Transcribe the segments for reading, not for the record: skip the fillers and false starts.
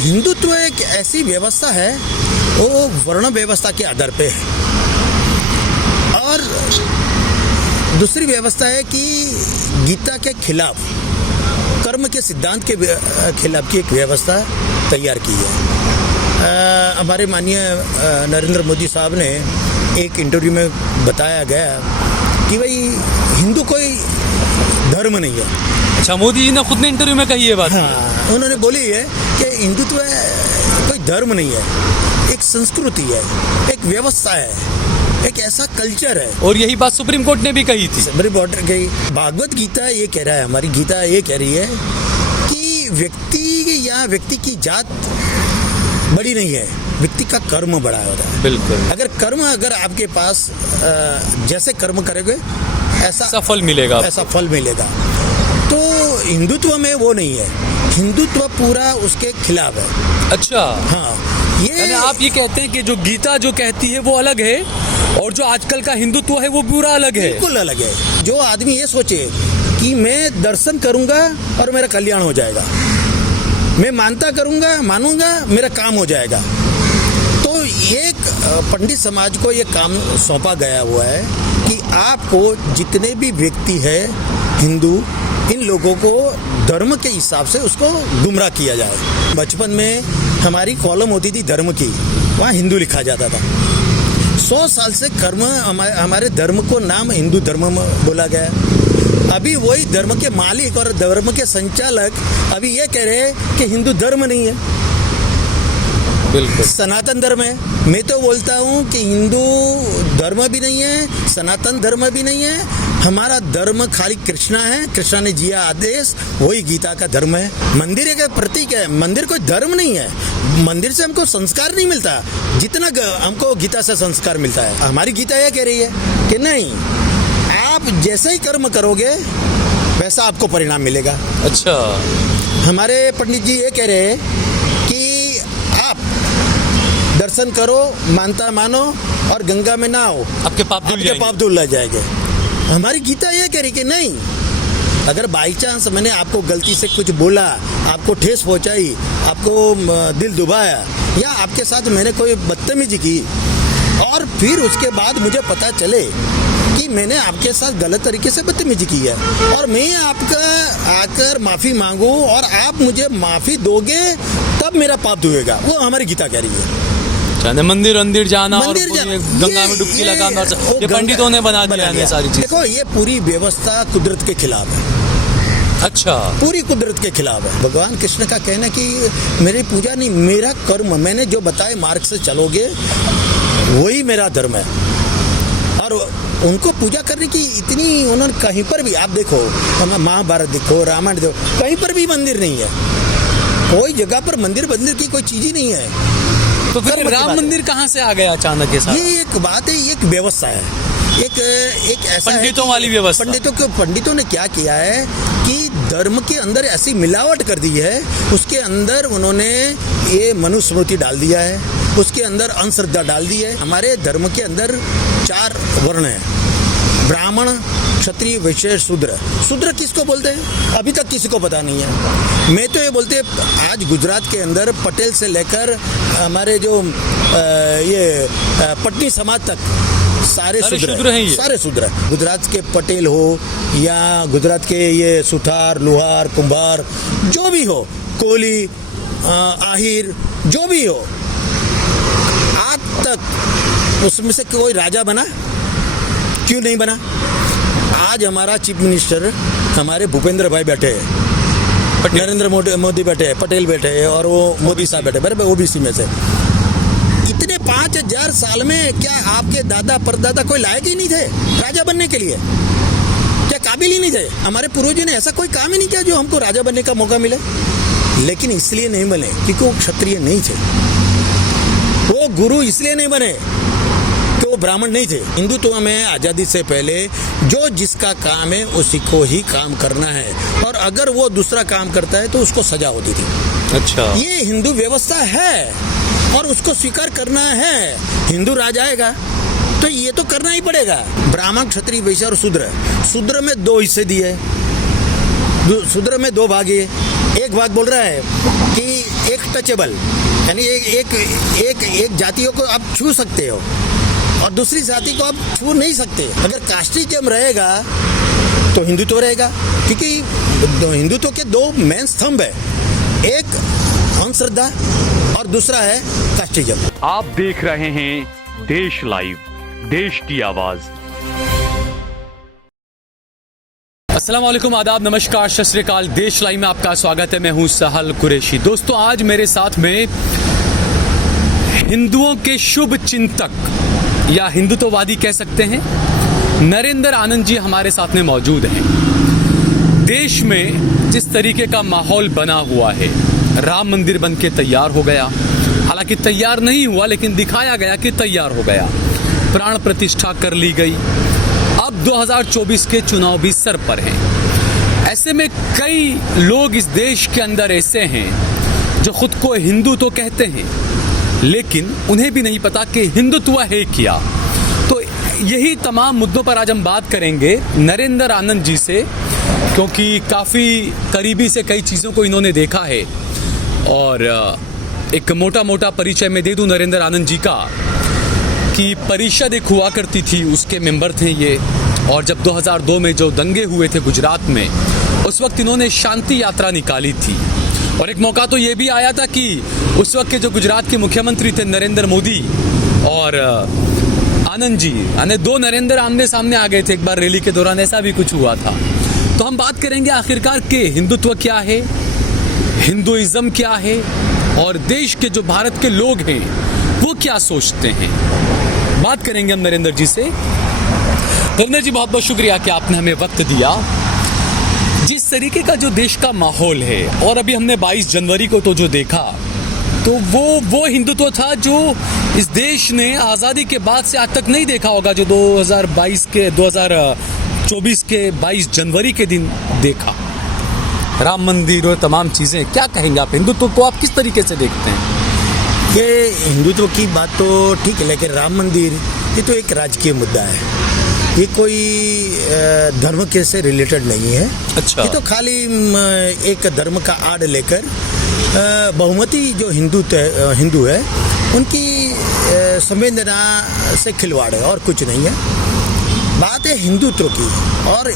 हिंदुत्व एक ऐसी व्यवस्था है, वो वर्ण व्यवस्था के आधार पे है। और दूसरी व्यवस्था है कि गीता के खिलाफ, कर्म के सिद्धांत के खिलाफ की एक व्यवस्था तैयार की है। हमारे माननीय नरेंद्र मोदी साहब ने एक इंटरव्यू में बताया गया कि भाई हिंदू कोई धर्म नहीं है। अच्छा, मोदी जी ने खुद ने इंटरव्यू में कही है बात? हाँ, उन्होंने बोली है कि हिंदुत्व कोई धर्म नहीं है, एक संस्कृति है, एक व्यवस्था है, एक ऐसा कल्चर है। और यही बात सुप्रीम कोर्ट ने भी कही थी। सुप्रीम कोर्ट की भागवत गीता ये कह रहा है, हमारी गीता ये कह रही है कि व्यक्ति या व्यक्ति की जात बड़ी नहीं है, व्यक्ति का कर्म बड़ा होता है। बिल्कुल। अगर आपके पास जैसे कर्म करोगे ऐसा फल मिलेगा, ऐसा फल मिलेगा। तो हिंदुत्व में वो नहीं है, हिंदुत्व पूरा उसके खिलाफ है। अच्छा, हाँ, यानी आप ये कहते हैं कि जो गीता जो कहती है वो अलग है और जो आजकल का हिंदुत्व है वो पूरा अलग है। बिल्कुल अलग है। जो आदमी ये सोचे कि मैं दर्शन करूंगा और मेरा कल्याण हो जाएगा, मैं मानता करूंगा, मानूंगा, मेरा काम हो जाएगा। तो एक पंडित समाज को ये काम सौंपा गया हुआ है कि आपको जितने भी व्यक्ति है हिंदू, इन लोगों को धर्म के हिसाब से उसको गुमराह किया जाए। बचपन में हमारी कॉलम होती थी धर्म की, वहाँ हिंदू लिखा जाता था। 100 साल से कर्म हमारे धर्म को नाम हिंदू धर्म बोला गया। अभी वही धर्म के मालिक और धर्म के संचालक अभी ये कह रहे हैं कि हिंदू धर्म नहीं है, बिल्कुल सनातन धर्म है। मैं तो बोलता हूँ कि हिंदू धर्म भी नहीं है, सनातन धर्म भी नहीं है। हमारा धर्म खाली कृष्णा है, कृष्णा ने जिया आदेश, वही गीता का धर्म है। मंदिर एक प्रतीक है, मंदिर कोई धर्म नहीं है। मंदिर से हमको संस्कार नहीं मिलता जितना हमको गीता से संस्कार मिलता है। हमारी गीता यह कह रही है कि नहीं, आप जैसे ही कर्म करोगे वैसा आपको परिणाम मिलेगा। अच्छा, हमारे पंडित जी ये कह रहे हैं कि आप दर्शन करो, मानता मानो और गंगा में नहाओ, आपके पाप धुल जाएंगे। हमारी गीता ये कह रही कि नहीं, अगर बाई चांस मैंने आपको गलती से कुछ बोला, आपको ठेस पहुंचाई, आपको दिल दुभाया, या आपके साथ मैंने कोई बदतमीजी की और फिर उसके बाद मुझे पता चले कि मैंने आपके साथ गलत तरीके से बदतमीजी की है और मैं आपका आकर माफ़ी मांगूं और आप मुझे माफ़ी दोगे, तब मेरा पाप धुएगा। वो हमारी गीता कह रही है। मंदिर जाना और गंगा में डुबकी लगाना, ये पंडितों ने बना दिया है सारी चीज। देखो, ये पूरी व्यवस्था कुदरत के खिलाफ है। अच्छा, पूरी कुदरत के खिलाफ है। भगवान कृष्ण का कहना कि मेरी पूजा नहीं, मेरा कर्म, मैंने जो बताए मार्ग से चलोगे वही मेरा धर्म है। और उनको पूजा करने की इतनी, उन्होंने कहीं पर भी, आप देखो महाभारत देखो, रामायण देखो, कहीं पर भी मंदिर नहीं है। कोई जगह पर मंदिर की कोई चीज ही नहीं है। तो फिर राम मंदिर कहाँ से आ गया अचानक? ये एक बात है, ये एक व्यवस्था है, एक ऐसा पंडितों वाली व्यवस्था। पंडितों ने क्या किया है कि धर्म के अंदर ऐसी मिलावट कर दी है, उसके अंदर उन्होंने ये मनुस्मृति डाल दिया है, उसके अंदर अंधश्रद्धा डाल दी है। हमारे धर्म के अंदर 4 वर्ण है, ब्राह्मण, क्षत्रिय, वैश्य, शूद्र। शूद्र किसको बोलते हैं अभी तक किसी को पता नहीं है। मैं तो ये बोलते, आज गुजरात के अंदर पटेल से लेकर हमारे जो ये पटनी समाज तक सारे शूद्र हैं, सारे शूद्र। गुजरात के पटेल हो या गुजरात के ये सुथार, लुहार, कुंभार, जो भी हो, कोली, आहिर, जो भी हो, आज तक उसमें से कोई राजा बना? क्यों नहीं बना? आज हमारा चीफ मिनिस्टर हमारे भूपेंद्र भाई बैठे हैं, नरेंद्र मोदी बैठे हैं, पटेल बैठे हैं और वो मोदी साहब बैठे, बराबर ओबीसी में से। इतने 5000 साल में क्या आपके दादा परदादा कोई लायक ही नहीं थे राजा बनने के लिए? क्या काबिल ही नहीं थे? हमारे पूर्वजों ने ऐसा कोई काम ही नहीं किया जो हमको राजा बनने का मौका मिले। लेकिन इसलिए नहीं बने क्योंकि वो क्षत्रिय नहीं थे, वो गुरु इसलिए नहीं बने कि वो ब्राह्मण नहीं थे। हिंदुत्व में आज़ादी से पहले जो जिसका काम है उसी को ही काम करना है, और अगर वो दूसरा काम करता है तो उसको सजा होती थी। अच्छा, ये हिंदू व्यवस्था है और उसको स्वीकार करना है। हिंदू राजा आएगा तो ये तो करना ही पड़ेगा। ब्राह्मण, क्षत्रिय, वैश्य और शूद्र। शूद्र में 2 हिस्से दिए, शूद्र में 2 भाग है, एक बात बोल रहा है कि एक टचेबल, यानी एक जातियों को आप छू सकते हो और दूसरी जाति को आप छू नहीं सकते। अगर कास्टिज्म रहेगा तो हिंदुत्व रहेगा, क्योंकि हिंदुत्व के दो मेन स्तंभ है, एक अंधश्रद्धा और दूसरा है कास्टिज्म। आप देख रहे हैं देश लाइव, देश की आवाज। अस्सलाम वालेकुम, आदाब, नमस्कार, सत श्री अकाल। देश लाइव में आपका स्वागत है। मैं हूं सहल कुरैशी। दोस्तों, आज मेरे साथ में हिंदुओं के शुभ चिंतक या हिंदुत्ववादी कह सकते हैं, नरेंद्र आनंद जी हमारे साथ में मौजूद हैं। देश में जिस तरीके का माहौल बना हुआ है, राम मंदिर बन के तैयार हो गया, हालांकि तैयार नहीं हुआ लेकिन दिखाया गया कि तैयार हो गया, प्राण प्रतिष्ठा कर ली गई। अब 2024 के चुनाव भी सर पर हैं। ऐसे में कई लोग इस देश के अंदर ऐसे हैं जो खुद को हिंदू तो कहते हैं, लेकिन उन्हें भी नहीं पता कि हिंदुत्व है क्या। तो यही तमाम मुद्दों पर आज हम बात करेंगे नरेंद्र आनंद जी से, क्योंकि काफ़ी करीबी से कई चीज़ों को इन्होंने देखा है। और एक मोटा मोटा परिचय मैं दे दूं नरेंद्र आनंद जी का, कि परिषद एक हुआ करती थी, उसके मेंबर थे ये। और जब 2002 में जो दंगे हुए थे गुजरात में, उस वक्त इन्होंने शांति यात्रा निकाली थी। और एक मौका तो ये भी आया था कि उस वक्त के जो गुजरात के मुख्यमंत्री थे नरेंद्र मोदी और आनंद जी, यानी दो नरेंद्र आमने सामने आ गए थे एक बार रैली के दौरान, ऐसा भी कुछ हुआ था। तो हम बात करेंगे आखिरकार के हिंदुत्व क्या है, हिंदुइज्म क्या है, और देश के जो भारत के लोग हैं वो क्या सोचते हैं। बात करेंगे हम नरेंद्र जी से। नरेंद्र जी, बहुत बहुत शुक्रिया कि आपने हमें वक्त दिया। जिस तरीके का जो देश का माहौल है, और अभी हमने 22 जनवरी को तो जो देखा, तो वो हिंदुत्व था जो इस देश ने आज़ादी के बाद से आज तक नहीं देखा होगा, जो 2024 के 22 जनवरी के दिन देखा। राम मंदिर और तमाम चीज़ें, क्या कहेंगे आप, हिंदुत्व को आप किस तरीके से देखते हैं? ये हिंदुत्व की बात तो ठीक है, लेकिन राम मंदिर ये तो एक राजकीय मुद्दा है, ये कोई धर्म के से रिलेटेड नहीं है। अच्छा। ये तो खाली एक धर्म का आड़ लेकर बहुमती जो हिंदू है उनकी संवेदना से खिलवाड़ है, और कुछ नहीं है। बात है हिंदुत्व की, और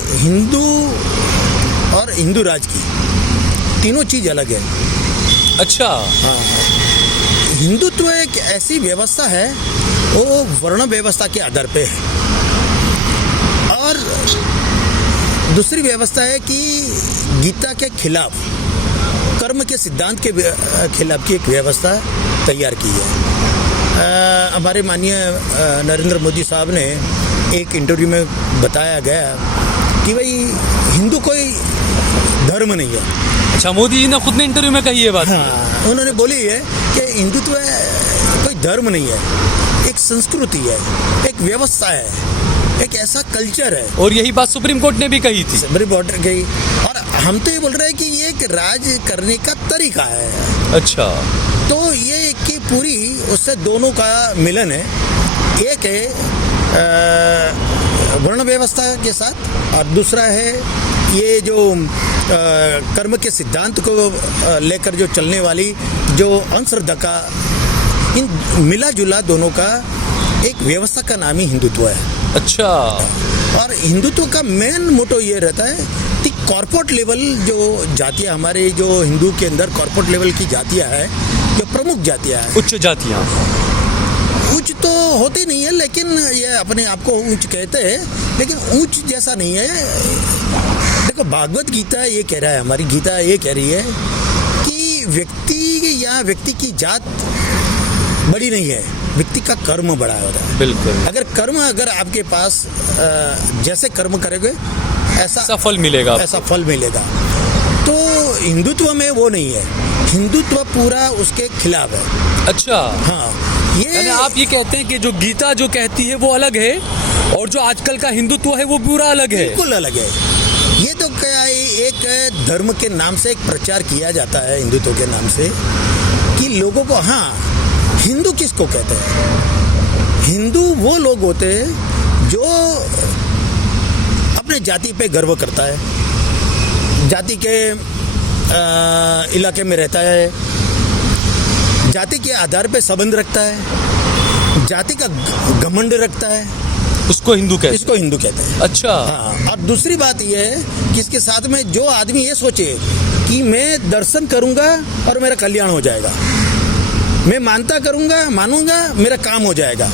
हिंदू राज की, तीनों चीज़ अलग है। अच्छा। हाँ, हिंदुत्व एक ऐसी व्यवस्था है, वो वर्ण व्यवस्था के आधार पे है, और दूसरी व्यवस्था है कि गीता के खिलाफ, कर्म के सिद्धांत के खिलाफ की एक व्यवस्था तैयार की है। हमारे माननीय नरेंद्र मोदी साहब ने एक इंटरव्यू में बताया गया कि भाई हिंदू कोई धर्म नहीं है। अच्छा, मोदी जी ने खुद ने इंटरव्यू में कही है बात। हाँ, उन्होंने बोली है कि हिंदुत्व कोई धर्म नहीं है, एक संस्कृति है, एक व्यवस्था है, एक ऐसा कल्चर है। और यही बात सुप्रीम कोर्ट ने भी कही थी। सुप्रीम कोर्ट ने कही, और हम तो ये बोल रहे हैं कि ये एक राज करने का तरीका है। अच्छा। तो ये कि पूरी उससे दोनों का मिलन है, एक है वर्ण व्यवस्था के साथ, और दूसरा है ये जो कर्म के सिद्धांत को लेकर जो चलने वाली जो अंधश्रद्धा का, इन मिला जुला दोनों का एक व्यवस्था का नाम ही हिंदुत्व है। अच्छा। और हिंदुत्व का मेन मोटो ये रहता है कि कॉर्पोरेट लेवल जो जातियाँ, हमारे जो हिंदू के अंदर कॉर्पोरेट लेवल की जातियाँ हैं, जो प्रमुख जातियाँ हैं, उच्च जातियाँ, ऊंच तो होती नहीं है, लेकिन ये अपने आप को ऊंच कहते हैं, लेकिन ऊंच जैसा नहीं है। देखो, भागवत गीता ये कह रहा है, हमारी गीता ये कह रही है कि व्यक्ति की जात बड़ी नहीं है, व्यक्ति का कर्म बड़ा होता है। बिल्कुल। अगर आपके पास जैसे कर्म करोगे ऐसा फल मिलेगा, ऐसा फल मिलेगा। तो हिंदुत्व में वो नहीं है, हिंदुत्व पूरा उसके खिलाफ है। अच्छा। हाँ, यानी आप ये कहते हैं कि जो गीता जो कहती है वो अलग है, और जो आजकल का हिंदुत्व है वो पूरा अलग है। बिल्कुल अलग है। ये तो क्या है, एक धर्म के नाम से एक प्रचार किया जाता है हिंदुत्व के नाम से, कि लोगों को, हाँ, हिंदू किसको कहते हैं? हिंदू वो लोग होते हैं जो अपने जाति पे गर्व करता है, जाति के इलाके में रहता है, जाति के आधार पे संबंध रखता है, जाति का घमंड रखता है, उसको हिंदू कहते इसको हिंदू कहते हैं। हैं। अच्छा। हाँ, और दूसरी बात यह है कि इसके साथ में जो आदमी ये सोचे कि मैं दर्शन करूंगा और मेरा कल्याण हो जाएगा, मैं मानता करूंगा, मानूंगा, मेरा काम हो जाएगा,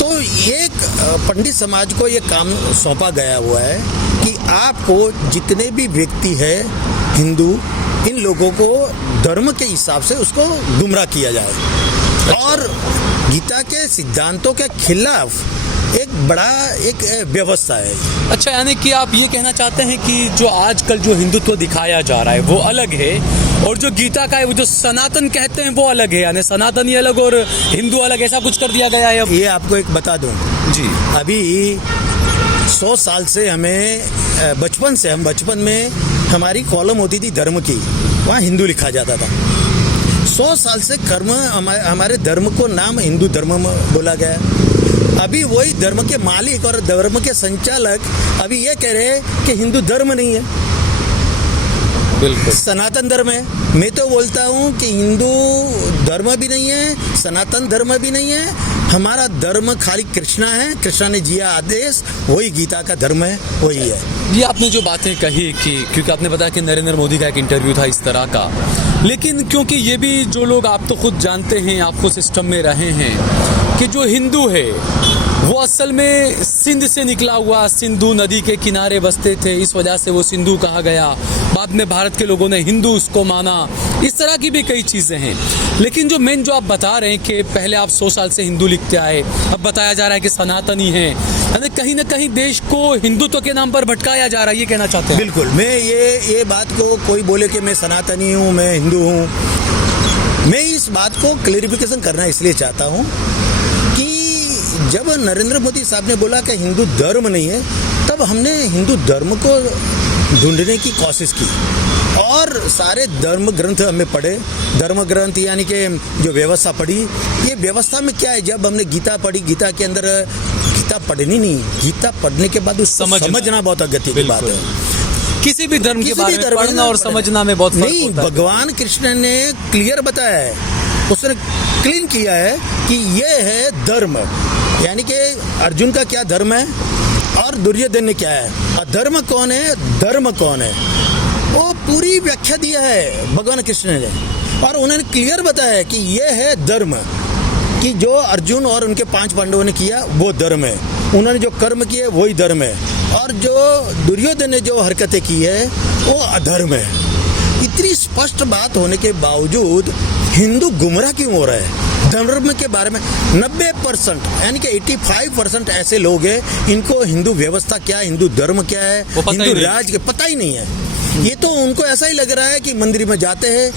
तो एक पंडित समाज को ये काम सौंपा गया हुआ है कि आपको जितने भी व्यक्ति है हिंदू, इन लोगों को धर्म के हिसाब से उसको गुमराह किया जाए और गीता के सिद्धांतों के खिलाफ एक बड़ा एक व्यवस्था है। अच्छा, यानी कि आप ये कहना चाहते हैं कि जो आजकल जो हिंदुत्व दिखाया जा रहा है वो अलग है और जो गीता का है वो जो सनातन कहते हैं वो अलग है, यानी सनातनी अलग और हिंदू अलग, ऐसा कुछ कर दिया गया है अब? ये आपको एक बता दूं जी, अभी 100 साल से हमें हम बचपन में हमारी कॉलम होती थी धर्म की, वहाँ हिंदू लिखा जाता था। 100 साल से कर्म हमारे धर्म को नाम हिंदू धर्म बोला गया। अभी वही धर्म के मालिक और धर्म के संचालक अभी ये कह रहे हैं कि हिंदू धर्म नहीं है, बिल्कुल सनातन धर्म है। मैं तो बोलता हूँ कि हिंदू धर्म भी नहीं है, सनातन धर्म भी नहीं है, हमारा धर्म खाली कृष्णा है, कृष्णा ने जिया आदेश, वही गीता का धर्म है, वही है। ये आपने जो बातें कही कि क्योंकि आपने बताया कि नरेंद्र मोदी का एक इंटरव्यू था इस तरह का, लेकिन क्योंकि ये भी जो लोग आप तो खुद जानते हैं, आप खुद सिस्टम में रहे हैं कि जो हिंदू है वो असल में सिंध से निकला हुआ, सिंधु नदी के किनारे बसते थे, इस वजह से वो सिंधु कहा गया। बाद में भारत के लोगों ने हिंदू उसको माना, इस तरह की भी कई चीज़ें हैं। लेकिन जो मेन जो आप बता रहे हैं कि पहले आप 100 साल से हिंदू लिखते आए, अब बताया जा रहा है कि सनातनी हैं, यानी कहीं ना कहीं देश को हिंदुत्व के नाम पर भटकाया जा रहा है, ये कहना चाहते हैं? बिल्कुल, मैं ये बात को कोई बोले कि मैं सनातनी हूँ, मैं हिंदू हूँ, मैं इस बात को क्लेरिफिकेशन करना इसलिए चाहता हूँ कि जब नरेंद्र मोदी साहब ने बोला कि हिंदू धर्म नहीं है, तब हमने हिंदू धर्म को ढूंढने की कोशिश की और सारे धर्म ग्रंथ हमें पढ़े, धर्म ग्रंथ यानी कि जो व्यवस्था पढ़ी, ये व्यवस्था में क्या है, जब हमने गीता पढ़ी, गीता के अंदर गीता पढ़नी नहीं, गीता पढ़ने के बाद उसको समझना बहुत अगत्य की बात है। किसी भी धर्म के बारे में पढ़ना और समझना में बहुत फर्क नहीं, होता है। भगवान कृष्ण ने क्लियर बताया है, उसने क्लीन किया है कि ये है धर्म, यानी कि अर्जुन का क्या धर्म है और दुर्योधन ने क्या है, अधर्म कौन है, धर्म कौन है, वो पूरी व्याख्या दिया है भगवान कृष्ण ने। और उन्होंने क्लियर बताया कि ये है धर्म, कि जो अर्जुन और उनके 5 पांडवों ने किया वो धर्म है, उन्होंने जो कर्म किए वही धर्म है, और जो दुर्योधन ने जो हरकतें की है वो अधर्म है। इतनी स्पष्ट बात होने के बावजूद हिंदू गुमराह क्यों हो रहा है? धर्म के बारे में 90% यानी कि 85% ऐसे लोग हैं, इनको हिंदू व्यवस्था क्या है, हिंदू धर्म क्या है, हिंदू राज के पता ही नहीं है। ये तो उनको ऐसा ही लग रहा है कि मंदिर में जाते हैं,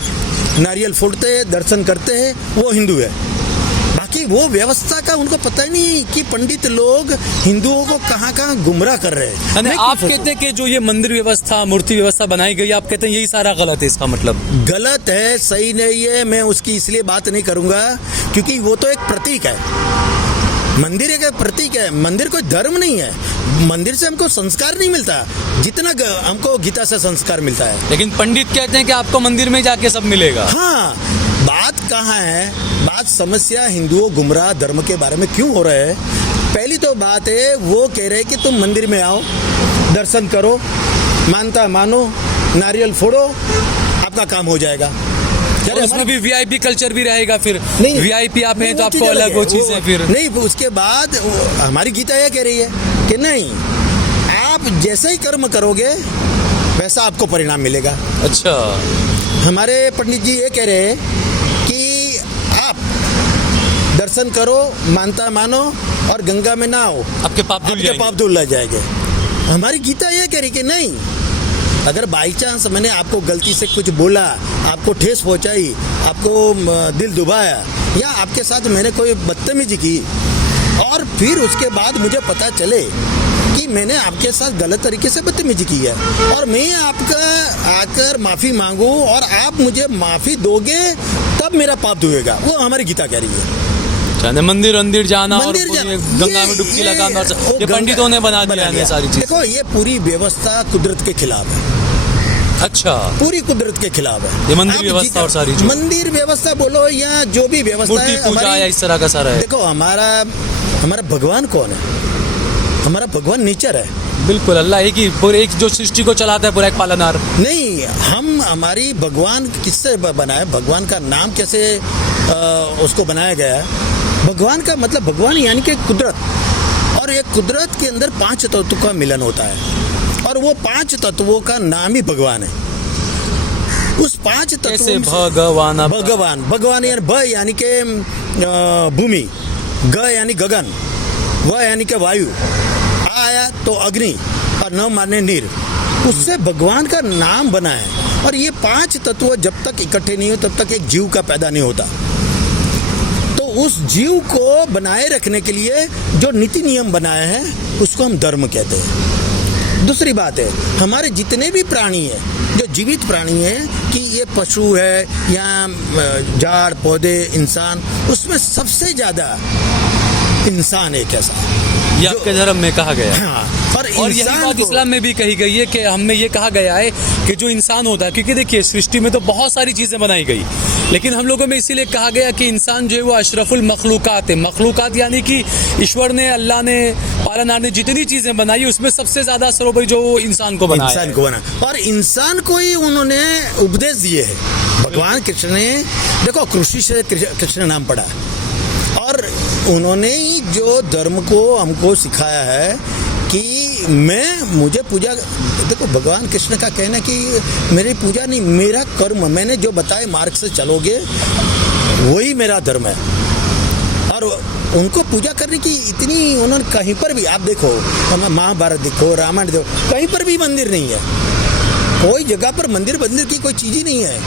नारियल फोड़ते हैं, दर्शन करते हैं, वो हिंदू है, बाकी वो व्यवस्था का उनको पता ही नहीं कि पंडित लोग हिंदुओं को कहाँ कहाँ गुमराह कर रहे हैं। आप कहते हैं कि जो ये मंदिर व्यवस्था, मूर्ति व्यवस्था बनाई गई, आप कहते हैं यही सारा गलत है, इसका मतलब? गलत है, सही नहीं है, मैं उसकी इसलिए बात नहीं करूंगा क्योंकि वो तो एक प्रतीक है, मंदिर एक प्रतीक है, मंदिर कोई धर्म नहीं है। मंदिर से हमको संस्कार नहीं मिलता जितना हमको गीता से संस्कार मिलता है। लेकिन पंडित कहते हैं कि आपको मंदिर में जाके सब मिलेगा। हाँ, बात कहाँ है, बात समस्या हिंदुओं गुमराह धर्म के बारे में क्यों हो रहा है? पहली तो बात है, वो कह रहे हैं कि तुम मंदिर में आओ, दर्शन करो, मानता मानो, नारियल फोड़ो, आपका काम हो जाएगा। उसमें भी वीआईपी कल्चर भी रहेगा, फिर वीआईपी आप हैं तो आपको अलग वो चीज़ है फिर नहीं। उसके बाद हमारी गीता यह कह रही है कि नहीं, आप जैसे ही कर्म करोगे वैसा आपको परिणाम मिलेगा। अच्छा, हमारे पंडित जी ये कह रहे हैं कि आप दर्शन करो, मानता मानो और गंगा में नहाओ, आपके पाप धुल जाएंगे। हमारी गीता ये कह रही कि नहीं, अगर बाई चांस मैंने आपको गलती से कुछ बोला, आपको ठेस पहुंचाई, आपको दिल दुभाया, या आपके साथ मैंने कोई बदतमीजी की और फिर उसके बाद मुझे पता चले कि मैंने आपके साथ गलत तरीके से बदतमीजी की है और मैं आपका आकर माफ़ी मांगूं और आप मुझे माफ़ी दोगे, तब मेरा पाप धुएगा। वो हमारी गीता कह रही है। मंदिर जाना और गंगा में डुबकी लगाना, ये पंडितों ने बना दिया है सारी चीज़। देखो, ये पूरी व्यवस्था कुदरत के खिलाफ है। अच्छा, पूरी कुदरत के खिलाफ है। ये मंदिर आप व्यवस्था जितना- और सारी जो- मंदिर व्यवस्था बोलो या जो भी व्यवस्था मूर्ति है पूजा हमारी- या इस तरह का सारा है। देखो हमारा भगवान कौन है? हमारा भगवान नेचर है। बिल्कुल, अल्लाह एक ही, पूरे एक जो सृष्टि को चलाता है, पूरा एक पालनहार। नहीं, हम हमारी भगवान किससे बना है? भगवान का नाम कैसे उसको बनाया गया है? भगवान का मतलब भगवान यानी कि कुदरत, और एक कुदरत के अंदर 5 तत्वों का मिलन होता है और वो 5 तत्वों का नाम ही भगवान है। उस 5 तत्वों कैसे? में भगवान यानी ब यानी के भूमि, ग यानी गगन, व यानी के वायु, आया तो अग्नि और न माने नीर। उससे भगवान का नाम बना है। और ये 5 तत्व जब तक इकट्ठे नहीं हो तब तक एक जीव का पैदा नहीं होता। तो उस जीव को बनाए रखने के लिए जो नीति नियम बनाए हैं उसको हम धर्म कहते हैं। दूसरी बात है, हमारे जितने भी प्राणी हैं, जो जीवित प्राणी हैं, कि ये पशु है या झाड़ पौधे, इंसान, उसमें सबसे ज़्यादा इंसान एक ऐसा है। ये आपके धर्म में कहा गया है। हाँ, और यही बात इस्लाम में भी कही गई है कि हमें ये कहा गया है कि जो इंसान होता है, क्योंकि देखिए सृष्टि में तो बहुत सारी चीज़ें बनाई गई, लेकिन हम लोगों में इसीलिए कहा गया कि इंसान जो है वो अशरफुल मखलूकात है। मखलूकात यानी कि ईश्वर ने, अल्लाह ने, पालनहार ने जितनी चीज़ें बनाई उसमें सबसे ज़्यादा असर जो इंसान को बनाया, इंसान को बना, और इंसान को ही उन्होंने उपदेश दिए है। भगवान कृष्ण ने, देखो कृषि से कृष्ण नाम पड़ा, और उन्होंने ही जो धर्म को हमको सिखाया है कि मुझे पूजा, देखो भगवान कृष्ण का कहना कि मेरी पूजा नहीं, मेरा कर्म, मैंने जो बताए मार्ग से चलोगे वही मेरा धर्म है। और उनको पूजा करने की इतनी, उन्होंने कहीं पर भी, आप देखो महाभारत देखो, रामायण देखो, कहीं पर भी मंदिर नहीं है। कोई जगह पर मंदिर की कोई चीज ही नहीं है।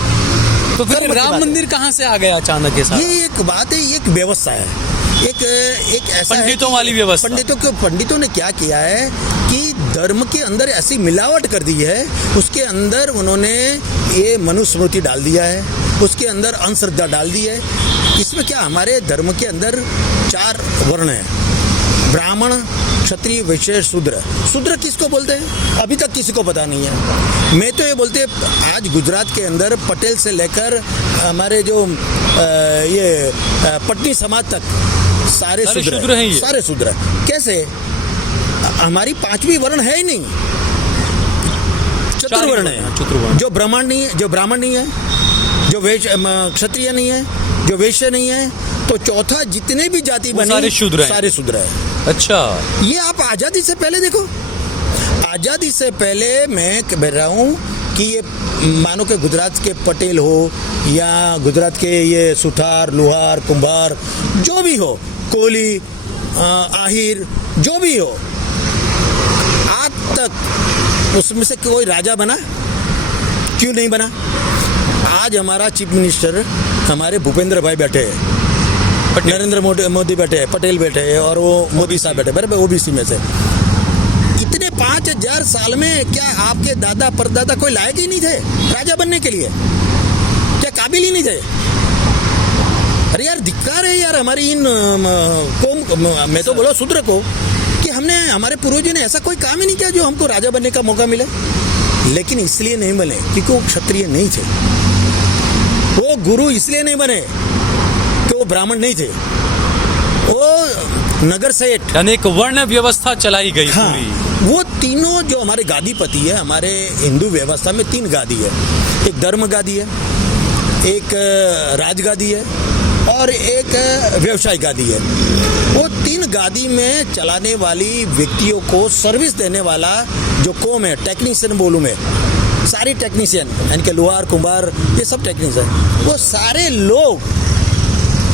तो फिर राम मंदिर कहाँ से आ गया अचानक के साथ? ये एक बात है, ये एक व्यवस्था है, एक ऐसा पंडितों वाली व्यवस्था। पंडितों ने क्या किया है कि धर्म के अंदर ऐसी मिलावट कर दी है, उसके अंदर उन्होंने ये मनुस्मृति डाल दिया है, उसके अंदर अंधश्रद्धा डाल दी है। इसमें क्या, हमारे धर्म के अंदर 4 वर्ण है, ब्राह्मण, क्षत्रिय, वैश्य, शूद्र। शूद्र किसको बोलते हैं अभी तक किसी को पता नहीं है। मैं तो ये बोलते, आज गुजरात के अंदर पटेल से लेकर हमारे जो ये पटनी समाज तक सारे शूद्र हैं, सारे शूद्र। कैसे? हमारी 5वीं वर्ण है ही नहीं, चतुर्वर्ण है। जो ब्राह्मण नहीं है, जो क्षत्रिय नहीं है, जो वैश्य नहीं है, तो चौथा जितने भी जाति बनी सारे शूद्र है। अच्छा, ये आप आजादी से पहले देखो, आजादी से पहले मैं कह रहा हूँ कि ये मानो के गुजरात के पटेल हो या गुजरात के ये सुथार, लुहार, कुंभार, जो भी हो, कोहली, आहिर, जो भी हो, आज तक उसमें से कोई राजा बना? क्यों नहीं बना? आज हमारा चीफ मिनिस्टर हमारे भूपेंद्र भाई बैठे हैं, नरेंद्र मोदी बैठे हैं, पटेल बैठे हैं, और वो मोदी साहब बैठे, बराबर ओबीसी में से। इतने 5000 साल में क्या आपके दादा परदादा कोई लायक ही नहीं थे राजा बनने के लिए? क्या काबिल ही नहीं थे? अरे यार, धिक्कार है यार हमारी इन कौम, मैं तो बोला शूद्र को, कि हमने, हमारे पूर्वजों ने ऐसा कोई काम ही नहीं किया जो हमको राजा बनने का मौका मिले। लेकिन इसलिए नहीं बने क्योंकि वो क्षत्रिय नहीं थे, वो गुरु इसलिए नहीं बने कि वो ब्राह्मण नहीं थे, वो नगर सेठ, यानी एक वर्ण व्यवस्था चलाई गई। हाँ, वो तीनों जो हमारे गादीपति है, हमारे हिंदू व्यवस्था में 3 गादी है, एक धर्म गादी है, एक राजगादी है और एक व्यवसाय गादी है। वो 3 गादी में चलाने वाली व्यक्तियों को सर्विस देने वाला जो कौम है, टेक्नीशियन बोलूँ मैं, सारी टेक्नीशियन यानी कि लोहार, कुंभार, ये सब टेक्नीशियन, वो सारे लोग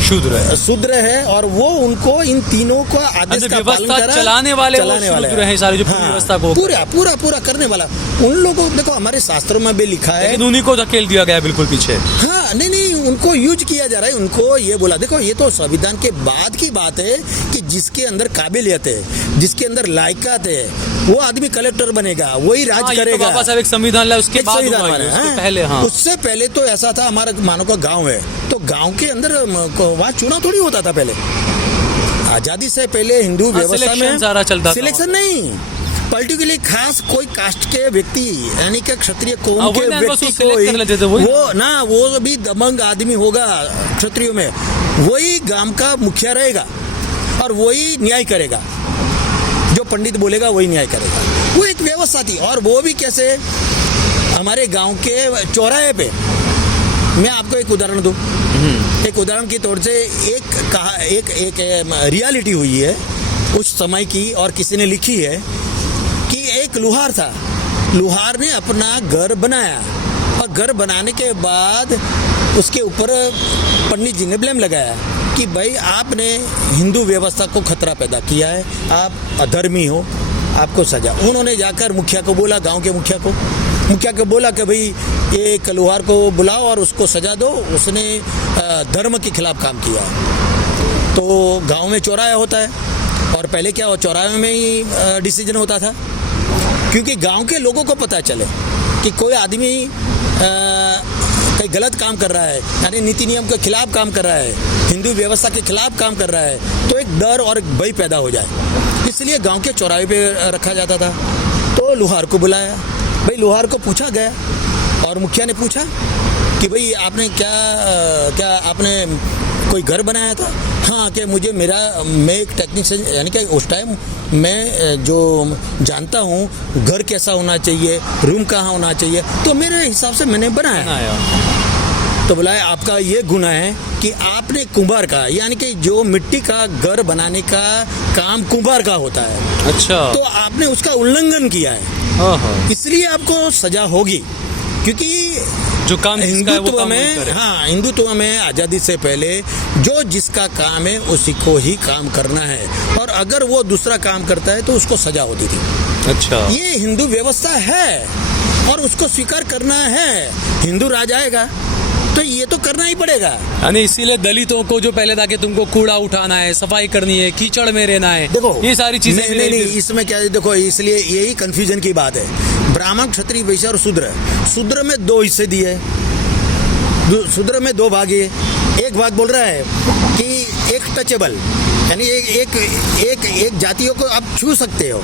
शूद्र है। और वो उनको इन तीनों का आदेश का पालन करा, चलाने वाले शूद्र हैं, सारी जो व्यवस्था को पूरा करने वाला उन लोगों को। देखो हमारे शास्त्रों में भी लिखा है, उन्हीं को धकेल दिया गया बिल्कुल पीछे। हाँ, नहीं, उनको यूज किया जा रहा है, उनको ये बोला। देखो ये तो संविधान के बाद की बात है कि जिसके अंदर काबिलियत है, जिसके अंदर लायकात है, वो आदमी कलेक्टर बनेगा, वही राज करेगा। बाबा साहब एक संविधान लाया, उसके बाद पहले, हाँ, उससे पहले तो ऐसा था, हमारा मानो का गांव है, तो गांव के अंदर वहाँ चुनाव थोड़ी होता था पहले। आजादी से पहले हिंदू व्यवस्था में सारा चलता था, सिलेक्शन नहीं, पर्टिकुलरली खास कोई कास्ट के व्यक्ति यानी कि क्षत्रिय कौम वही के ना, बस व्यक्ति वो को select कर लेते थे, वही वो भी दबंग आदमी होगा क्षत्रियो में, वही गांव का मुखिया रहेगा और वही न्याय करेगा, जो पंडित बोलेगा वही न्याय करेगा। वो एक व्यवस्था थी। और वो भी कैसे, हमारे गांव के चौराहे पे, मैं आपको एक उदाहरण दूं, एक उदाहरण के तौर से एक रियलिटी हुई है उस समय की, और किसी ने लिखी है कि एक लुहार था, लुहार ने अपना घर बनाया और घर बनाने के बाद उसके ऊपर पंडित जी ने ब्लेम लगाया कि भाई आपने हिंदू व्यवस्था को खतरा पैदा किया है, आप अधर्मी हो, आपको सजा। उन्होंने जाकर मुखिया को बोला, गांव के मुखिया को बोला कि भाई ये कलुहार को बुलाओ और उसको सजा दो, उसने धर्म के खिलाफ काम किया। तो गांव में चौराहा होता है, और पहले क्या हो, चौराहे में ही डिसीजन होता था, क्योंकि गांव के लोगों को पता चले कि कोई आदमी कहीं गलत काम कर रहा है, यानी नीति नियम के खिलाफ काम कर रहा है, हिंदू व्यवस्था के खिलाफ काम कर रहा है, तो एक डर और एक भय पैदा हो जाए। इसलिए गांव के चौराहे पे रखा जाता था। तो लुहार को बुलाया, भाई लुहार को पूछा गया, और मुखिया ने पूछा कि भाई आपने क्या आपने कोई घर बनाया था? हाँ, कि मैं एक टेक्नीशियन, यानी कि उस टाइम मैं जो जानता हूँ घर कैसा होना चाहिए, रूम कहाँ होना चाहिए, तो मेरे हिसाब से मैंने बनाया। तो बोला आपका ये गुना है कि आपने कुंभार का, यानी कि जो मिट्टी का घर बनाने का काम कुंभार का होता है, अच्छा, तो आपने उसका उल्लंघन किया है, इसलिए आपको सजा होगी। क्योंकि जो काम हिंदुत्व में, हाँ, हिंदुत्व में आजादी से पहले जो जिसका काम है उसी को ही काम करना है, और अगर वो दूसरा काम करता है तो उसको सजा होती थी। अच्छा, ये हिंदू व्यवस्था है और उसको स्वीकार करना है। हिंदू राज आएगा तो ये तो करना ही पड़ेगा। यानी इसीलिए दलितों को जो पहले था कि तुमको कूड़ा उठाना है, सफाई करनी है, कीचड़ में रहना है, देखो ये सारी चीजें नहीं, इसमें क्या है, देखो, इसलिए यही कंफ्यूजन की बात है। ब्राह्मण, क्षत्रिय, वैश्य और शूद्र में दो हिस्से दिए, शूद्र में दो भाग है। एक भाग बोल रहा है कि एक टचेबल, यानी एक जातियों को आप छू सकते हो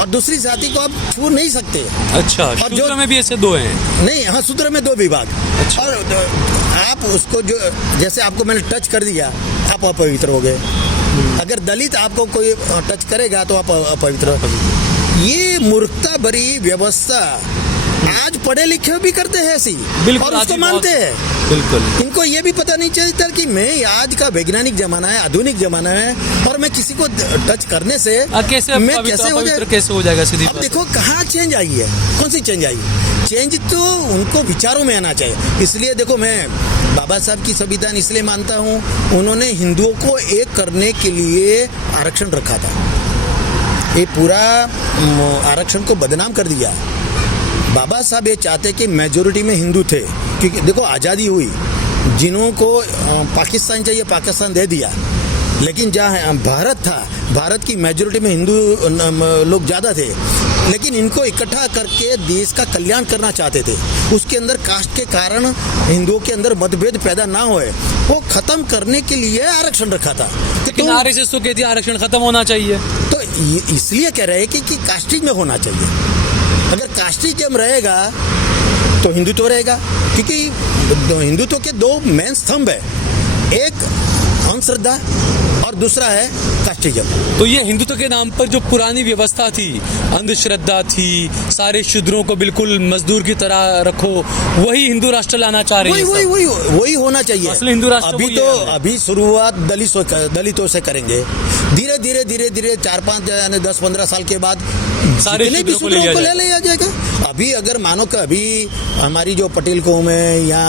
और दूसरी जाति को आप छू नहीं सकते। अच्छा, और शूद्र में भी ऐसे दो हैं? नहीं, हाँ, शूद्र में दो विभाग। अच्छा। और आप उसको जो, जैसे आपको मैंने टच कर दिया, आप अपवित्र हो गए। अगर दलित आपको कोई टच करेगा तो आप अपवित्र। ये मूर्खता भरी व्यवस्था आज पढ़े लिखे भी करते हैं ऐसी, और उसको मानते हैं। बिल्कुल, इनको ये भी पता नहीं चलता कि मैं आज का वैज्ञानिक जमाना है, आधुनिक जमाना है, और मैं किसी को टच करने से मैं कैसे हो जाएगा सीधी। अब देखो कहाँ चेंज आई है, कौन सी चेंज आई? चेंज तो उनको विचारों में आना चाहिए। इसलिए देखो, मैं बाबा साहब की संविधान इसलिए मानता हूँ, उन्होंने हिंदुओं को एक करने के लिए आरक्षण रखा था। ये पूरा आरक्षण को बदनाम कर दिया। बाबा साहब ये चाहते कि मेजोरिटी में हिंदू थे, क्योंकि देखो आज़ादी हुई, जिन्हों को पाकिस्तान चाहिए पाकिस्तान दे दिया, लेकिन जहाँ भारत था, भारत की मेजोरिटी में हिंदू लोग ज़्यादा थे, लेकिन इनको इकट्ठा करके देश का कल्याण करना चाहते थे। उसके अंदर कास्ट के कारण हिंदुओं के अंदर मतभेद पैदा ना होए, वो खत्म करने के लिए आरक्षण रखा था। लेकिन आरएसएस तो कहती है आरक्षण खत्म होना चाहिए, तो इसलिए कह रहे हैं कि कास्टिज्म में होना चाहिए। अगर कास्टिज्म रहेगा तो हिंदुत्व रहेगा, क्योंकि हिंदुत्व के दो मेन स्तंभ है, एक अंधश्रद्धा और दूसरा है कास्टिज्म। तो ये हिंदुत्व के नाम पर जो पुरानी व्यवस्था थी, अंधश्रद्धा थी, सारे शूद्रों को बिल्कुल मजदूर की तरह रखो, वही हिंदू राष्ट्र लाना चाह रहे हैं। वही होना चाहिए। असली हिंदू राष्ट्र अभी शुरुआत दलितों से करेंगे, धीरे धीरे 4-5 यानी 10-15 साल के बाद सारे भी शूद्रों को ले लिया जाएगा। अभी अगर मानो कि अभी हमारी जो पटेल कौम है या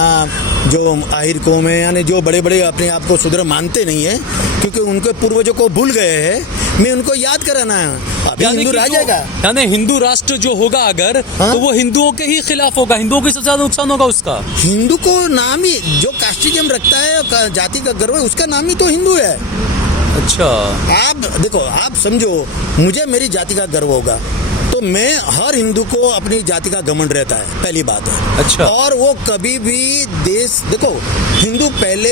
जो आहिर कौम है, यानी जो बड़े बड़े अपने आप को शूद्र मानते नहीं है, क्योंकि उनके पूर्वजों को भूल गए हैं, मैं उनको याद कराना है। अभी हिंदू राज जाएगा, यानी हिंदू राष्ट्र जो होगा अगर, तो वो हिंदुओं के ही खिलाफ होगा, हिंदुओं को सबसे ज्यादा नुकसान होगा उसका। हिंदू को नाम ही, जो कास्टिज्म रखता है, जाति का गर्व है, उसका नाम ही तो हिंदू है। अच्छा, आप देखो, आप समझो, मुझे मेरी जाति का गर्व होगा, तो तो मैं हर हिंदू को अपनी जाति का घमंड रहता है, पहली बात है। अच्छा। और वो कभी भी देश, देखो हिंदू पहले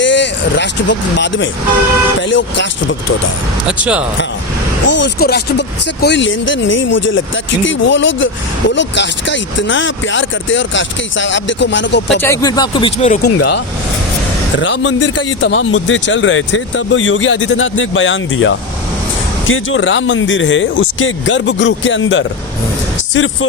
राष्ट्रभक्त, बाद में, पहले वो कास्ट भक्त होता है। अच्छा। हाँ, वो उसको राष्ट्रभक्त से कोई लेन देन नहीं मुझे लगता, क्योंकि वो लोग कास्ट का इतना प्यार करते हैं और कास्ट के हिसाब, आप देखो मानो को। अच्छा, एक मिनट में आपको बीच में रोकूंगा। राम मंदिर का ये तमाम मुद्दे चल रहे थे, तब योगी आदित्यनाथ ने एक बयान दिया कि जो राम मंदिर है उसके गर्भगृह के अंदर सिर्फ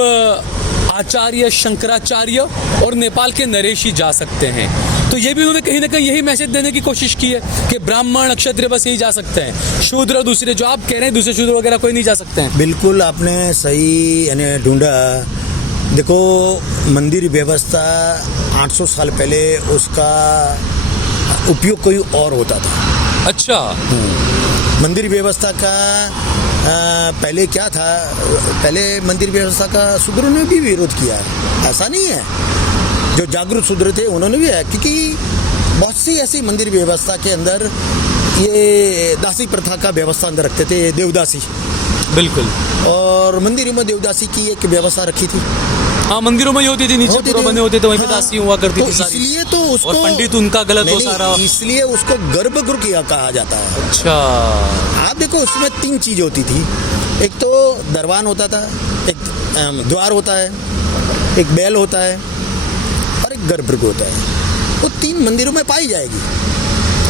आचार्य शंकराचार्य और नेपाल के नरेश ही जा सकते हैं। तो ये भी उन्होंने कहीं ना कहीं यही मैसेज देने की कोशिश की है कि ब्राह्मण क्षत्रिय बस यही जा सकते हैं, शूद्र दूसरे जो आप कह रहे हैं दूसरे शूद्र वगैरह कोई नहीं जा सकते हैं। बिल्कुल आपने सही यानी ढूंढा। देखो मंदिर व्यवस्था 800 साल पहले उसका उपयोग कोई और होता था। अच्छा। मंदिर व्यवस्था का पहले क्या था, पहले मंदिर व्यवस्था का शूद्रों ने भी विरोध किया, ऐसा नहीं है। जो जागरूक शूद्र थे उन्होंने भी है, क्योंकि बहुत सी ऐसी मंदिर व्यवस्था के अंदर ये दासी प्रथा का व्यवस्था अंदर रखते थे, देवदासी। बिल्कुल। और मंदिरों में देवदासी की एक व्यवस्था रखी थी। हाँ, मंदिरों में ही होती थी, नीचे पूरा बने होते थे, वहीं पे दासी हुआ करती थी सारी। इसलिए तो उसको, और पंडित उनका गलत हो सारा, इसलिए उसको गर्भगृह किया कहा जाता है। अच्छा। आप देखो उसमें 3 चीज होती थी, एक तो दरबान होता था, एक द्वार होता है, एक बैल होता है और एक गर्भगृह होता है। वो 3 मंदिरों में पाई जाएगी।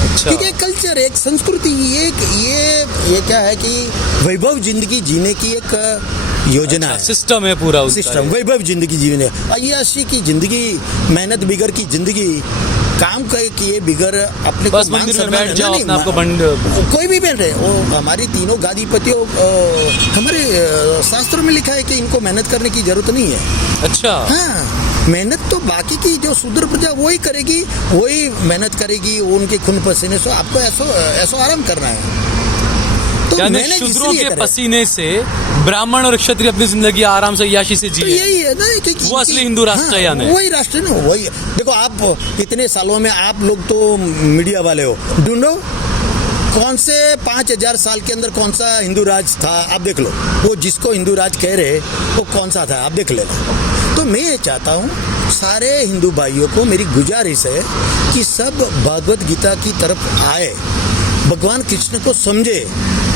अच्छा। ठीक है, कल्चर, एक संस्कृति, ये क्या है कि वैभव जिंदगी जीने की एक योजना है, सिस्टम है पूरा उसका। सिस्टम, वैभव जिंदगी जीने, अय्याशी की जिंदगी, मेहनत बिगर की जिंदगी, काम किए बिगर अपने बस को मान मंदिर में सम्मान बैठ जाओ, नहीं, अपने आपको बंद। कोई भी बैठ रहे वो हमारी तीनों गादीपतियों, हमारे शास्त्रों में लिखा है कि इनको मेहनत करने की जरूरत नहीं है। अच्छा। हाँ, मेहनत तो बाकी की जो शूद्र प्रजा वही करेगी, वही मेहनत करेगी, उनके खून पसीने से आपको ऐसो आराम करना है। तो यानी शूद्रों के पसीने से ब्राह्मण और क्षत्रिय अपनी जिंदगी आराम से याशी से जी। तो यही है ना कि वो असली हिंदू राष्ट्र है। यानी वही राष्ट्र ना, वही। देखो आप इतने सालों में, आप लोग तो मीडिया वाले हो, ढूंढो कौन से 5000 साल के अंदर कौन सा हिंदू राज था, आप देख लो। वो जिसको हिंदू राज कह रहे वो कौन सा था, आप देख लेना। तो मैं ये चाहता हूँ सारे हिंदू भाइयों को मेरी गुजारिश है कि सब भगवत गीता की तरफ आए, भगवान कृष्ण को समझे,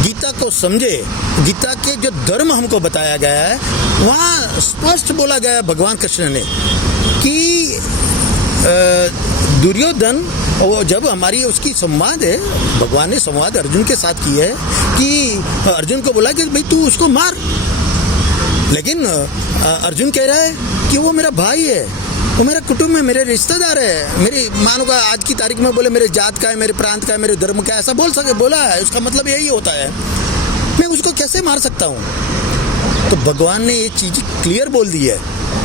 गीता को समझे। गीता के जो धर्म हमको बताया गया है वहाँ स्पष्ट बोला गया है भगवान कृष्ण ने कि दुर्योधन, वो जब हमारी उसकी संवाद है, भगवान ने संवाद अर्जुन के साथ की है कि अर्जुन को बोला कि भाई तू उसको मार, लेकिन अर्जुन कह रहा है कि वो मेरा भाई है, वो मेरा कुटुंब है, मेरे रिश्तेदार है, मेरी मानो का आज की तारीख में बोले मेरे जात का है, मेरे प्रांत का है, मेरे धर्म का है, ऐसा बोला है। उसका मतलब यही होता है, मैं उसको कैसे मार सकता हूँ। तो भगवान ने ये चीज क्लियर बोल दी है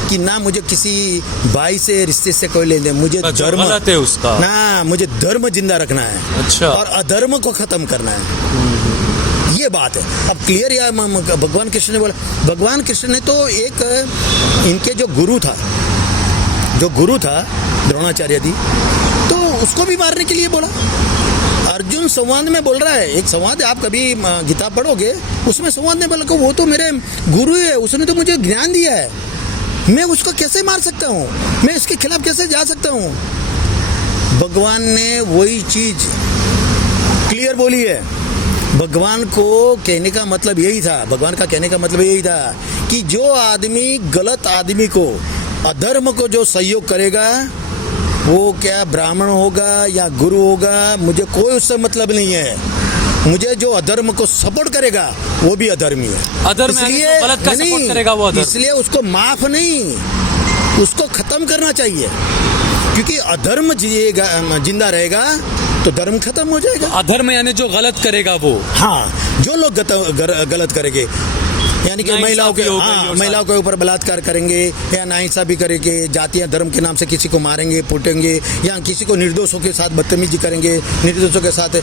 कि ना मुझे किसी भाई से रिश्ते से कोई लेने, मुझे धर्म गलत है उसका ना, मुझे धर्म जिंदा रखना है। अच्छा। और अधर्म को खत्म करना है, ये बात है। अब क्लियर यार भगवान कृष्ण ने बोला। भगवान कृष्ण ने तो एक इनके जो गुरु था द्रोणाचार्य जी, तो उसको भी मारने के लिए बोला। अर्जुन संवाद में बोल रहा है, एक संवाद है, आप कभी गीता पढ़ोगे उसमें संवाद ने बोला कि वो तो मेरे गुरु है, उसने तो मुझे ज्ञान दिया है, मैं उसको कैसे मार सकता हूँ, मैं इसके खिलाफ कैसे जा सकता हूँ। भगवान ने वही चीज क्लियर बोली है। भगवान को कहने का मतलब यही था, भगवान का कहने का मतलब यही था कि जो आदमी गलत आदमी को, अधर्म को जो सहयोग करेगा, वो क्या ब्राह्मण होगा या गुरु होगा, मुझे कोई उससे मतलब नहीं है। मुझे जो अधर्म को सपोर्ट करेगा वो भी अधर्मी है। अधर्म इसलिए गलत का सपोर्ट करेगा वो अधर्म, इसलिए उसको माफ नहीं, उसको खत्म करना चाहिए, क्योंकि अधर्म जिंदा रहेगा तो धर्म खत्म हो जाएगा। अधर्म यानी जो गलत करेगा वो, हाँ, जो लोग गलत करेंगे, यानी कि महिलाओं के ऊपर बलात्कार करेंगे या नाइंसाफी करेंगे, जातियां धर्म के नाम से किसी को मारेंगे, पीटेंगे, या किसी को निर्दोषों के साथ बदतमीजी करेंगे, निर्दोषों के साथ,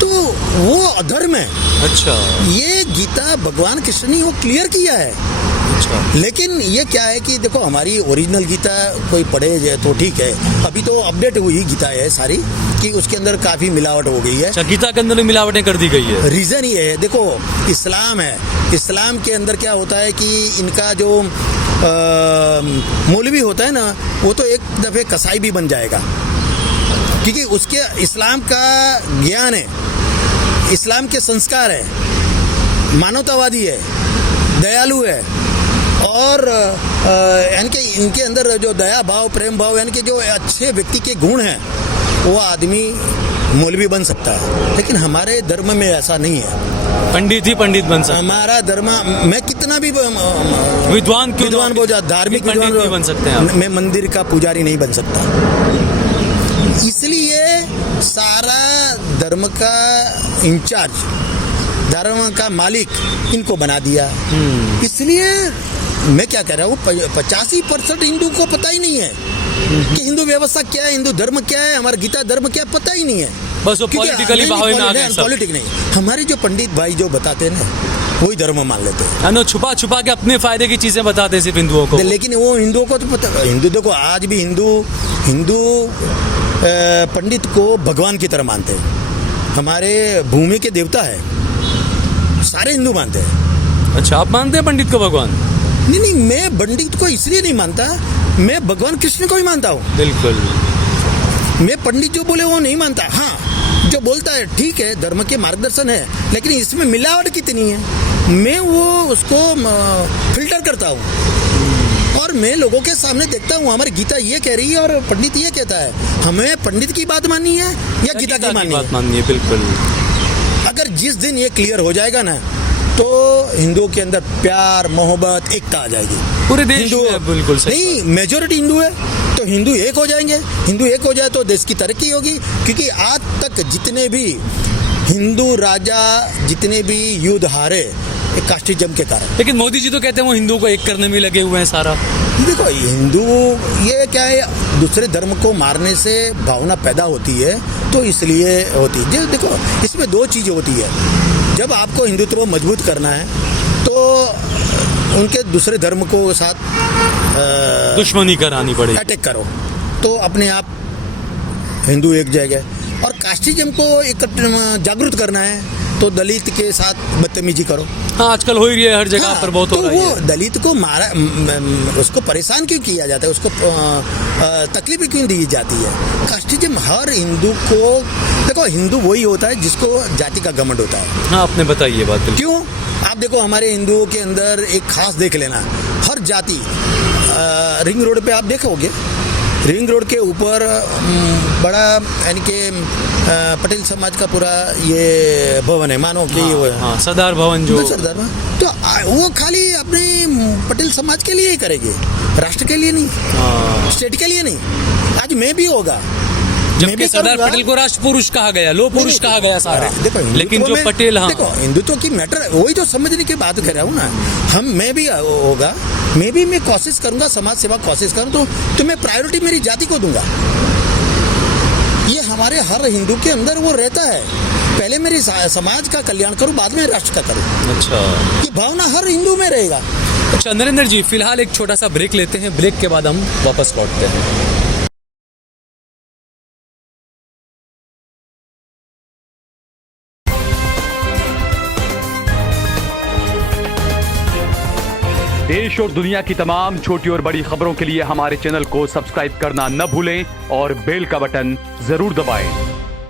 तो वो अधर्म है। अच्छा। ये गीता भगवान कृष्ण ने वो क्लियर किया है लेकिन ये क्या है कि देखो हमारी ओरिजिनल गीता कोई पढ़े जाए तो ठीक है, अभी तो अपडेट हुई गीता है सारी कि उसके अंदर काफ़ी मिलावट हो गई है। अच्छा, गीता के अंदर भी मिलावटें कर दी गई है। रीज़न ये है, देखो इस्लाम है, इस्लाम के अंदर क्या होता है कि इनका जो मौलवी होता है ना, वो तो एक दफ़े कसाई भी बन जाएगा, क्योंकि उसके इस्लाम का ज्ञान है, इस्लाम के संस्कार है, मानवतावादी है, दयालु है, और यानी कि इनके अंदर जो दया भाव, प्रेम भाव, यानी कि जो अच्छे व्यक्ति के गुण हैं, वो आदमी मौलवी बन सकता है। लेकिन हमारे धर्म में ऐसा नहीं है। पंडित ही पंडित बन सकता है। हमारा धर्म, मैं कितना भी विद्वान बहुत ज्यादा धार्मिक पंडित नहीं बन सकते हैं आप। मैं मंदिर का पुजारी नहीं बन सकता। इसलिए सारा धर्म का इंचार्ज, धर्म का मालिक इनको बना दिया। इसलिए मैं क्या कह रहा हूँ, 85% हिंदू को पता ही नहीं है कि हिंदू व्यवस्था क्या है, हिंदू धर्म क्या है, हमारा गीता धर्म क्या है, पता ही नहीं है। बस वो पॉलिटिकली बहावे में आ गए सब। पॉलिटिक नहीं, हमारे जो पंडित भाई जो बताते हैं ना, वही धर्म मान लेते हैं। छुपा छुपा के अपने फायदे की चीजें बताते हैं सिर्फ हिंदुओं को। लेकिन वो हिंदुओं को तो पता, हिंदू देखो आज भी हिंदू पंडित को भगवान की तरह मानते हैं। हमारे भूमि के देवता है, सारे हिंदू मानते हैं। अच्छा, आप मानते हैं पंडित को भगवान? नहीं, मैं पंडित को इसलिए नहीं मानता, मैं भगवान कृष्ण को ही मानता हूँ। बिल्कुल, मैं पंडित जो बोले वो नहीं मानता। हाँ, जो बोलता है ठीक है, धर्म के मार्गदर्शन है, लेकिन इसमें मिलावट कितनी है, मैं वो उसको फिल्टर करता हूँ और मैं लोगों के सामने देखता हूँ हमारी गीता ये कह रही है और पंडित ये कहता है, हमें पंडित की बात माननी है या गीता की माननी है। बिल्कुल, अगर जिस दिन ये क्लियर हो जाएगा ना, तो हिंदुओं के अंदर प्यार, मोहब्बत, एकता आ जाएगी पूरे देश में। बिल्कुल सही। नहीं, मेजोरिटी हिंदू है तो हिंदू एक हो जाएंगे। हिंदू एक हो जाए तो देश की तरक्की होगी, क्योंकि आज तक जितने भी हिंदू राजा, जितने भी युद्ध हारे, कास्टिज्म के कारण। लेकिन मोदी जी तो कहते हैं वो हिंदुओं को एक करने में लगे हुए हैं सारा। देखो हिंदू ये क्या है, दूसरे धर्म को मारने से भावना पैदा होती है, तो इसलिए होती है। देखो इसमें दो चीज़ें होती है, जब आपको हिंदुत्व मजबूत करना है तो उनके दूसरे धर्म को साथ दुश्मनी करानी पड़ेगी, अटैक करो, तो अपने आप हिंदू एक जगह। और कास्टिज्म को एक जागरूक करना है तो दलित के साथ बदतमीजी करो। हाँ, आजकल हो ही रही है हर जगह पर, बहुत हो रहा है। तो वो दलित को मारा, उसको परेशान क्यों किया जाता है, उसको तकलीफ क्यों दी जाती है? कास्टिज्म हर हिंदू को, देखो हिंदू वही होता है जिसको जाति का घमंड होता है। हाँ, आपने बताई ये बात। क्यों? आप देखो हमारे हिंदुओं के अंदर एक खास देख लेना, हर जाति, रिंग रोड पे आप देखोगे, रिंग रोड के ऊपर बड़ा यानी कि पटेल समाज का पूरा ये भवन है, मानो कि हाँ, सरदार भवन जो सरदार, तो वो खाली अपने पटेल समाज के लिए ही करेंगे, राष्ट्र के लिए नहीं, स्टेट के लिए नहीं। आज मैं भी होगा, जबकि सरदार पटेल को राष्ट्र पुरुष कहा गया, लो पुरुष कहा गया सारा। देखो लेकिन जो पटेल, हाँ देखो हिंदुत्व की मैटर वही तो समझने की बात कर रहा हूँ ना। मैं भी होगा, मैं कोशिश करूंगा, समाज सेवा कोशिश करूँ, तो मैं प्रायोरिटी मेरी जाति को दूंगा। ये हमारे हर हिंदू के अंदर वो रहता है, पहले मेरी समाज का कल्याण करूँ, बाद में राष्ट्र का करूँ। अच्छा, ये भावना हर हिंदू में रहेगा। अच्छा नरेंद्र जी, फिलहाल एक छोटा सा ब्रेक लेते हैं, ब्रेक के बाद हम वापस लौटते हैं। देश और दुनिया की तमाम छोटी और बड़ी खबरों के लिए हमारे चैनल को सब्सक्राइब करना न भूलें और बेल का बटन जरूर दबाएं।